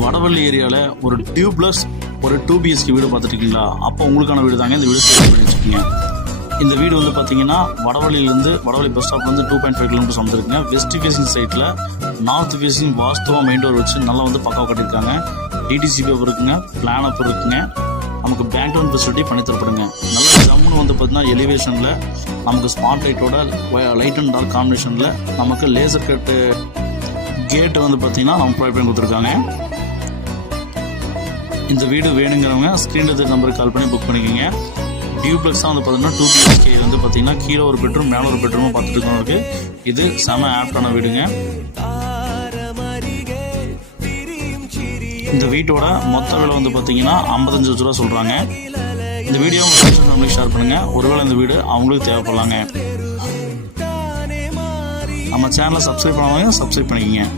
வடவள்ளி ஏரியாவில் ஒரு டியூப்லெஸ் ஒரு 2 BHK வீடு பார்த்துருக்கீங்களா? அப்போ உங்களுக்கான வீடு தாங்க இந்த வீடு சேல் பண்ணி வச்சுருக்கீங்க. இந்த வீடு வந்து பார்த்தீங்கன்னா வடவள்ளி பஸ் ஸ்டாப்லேருந்து 2.5 கிலோமீட்டர்ஸ் வந்துருக்குங்க. வெஸ்ட் ஃபேசிங் சைட்டில் நார்த் ஃபேசிங் வாஸ்துவாக மெயின் டோர் வச்சு நல்லா வந்து பக்காவாக கட்டியிருக்காங்க. டிடிசி பேப்பர் இருக்குங்க, பிளான் அப் இருக்குங்க, நமக்கு பேங்க் லோன் ஃபெசிலிட்டி பண்ணி தரப்படுங்க. நல்ல ஜம்முன்னு வந்து பார்த்தீங்கன்னா எலிவேஷனில் நமக்கு ஸ்மார்ட் லைட்டோட லைட் அண்ட் டார்க் காம்பினேஷனில் நமக்கு லேசர் கட்டு கேட்டு வந்து பார்த்தீங்கன்னா நம்ம ப்ரொவைட் பண்ணி கொடுத்துருக்காங்க. இந்த வீடு வேணுங்கிறவங்க ஸ்க்ரீனில் இருக்கிற நம்பருக்கு கால் பண்ணி புக் பண்ணிக்கோங்க. டியூப்ளெக்ஸாக வந்து பார்த்தீங்கன்னா 2 BHK வந்து பார்த்தீங்கன்னா கீழே ஒரு பெட்ரூம் மேலே ஒரு பெட்ரூமும் பார்த்துட்டு இருக்கவங்களுக்கு இது செம ஆப்டான வீடுங்க. இந்த வீட்டோட மொத்த விலை வந்து பார்த்தீங்கன்னா 55 லட்ச ரூபா சொல்கிறாங்க. இந்த வீடியோ உங்கள் ஃப்ரெண்ட்ஸ் ஃபேமிலிக்கு ஷேர் பண்ணுங்கள். ஒருவேளை இந்த வீடு அவங்களுக்கு தேவைப்படலாங்க. நம்ம சேனலை சப்ஸ்கிரைப் பண்ணாதவங்க சப்ஸ்கிரைப் பண்ணிக்கோங்க.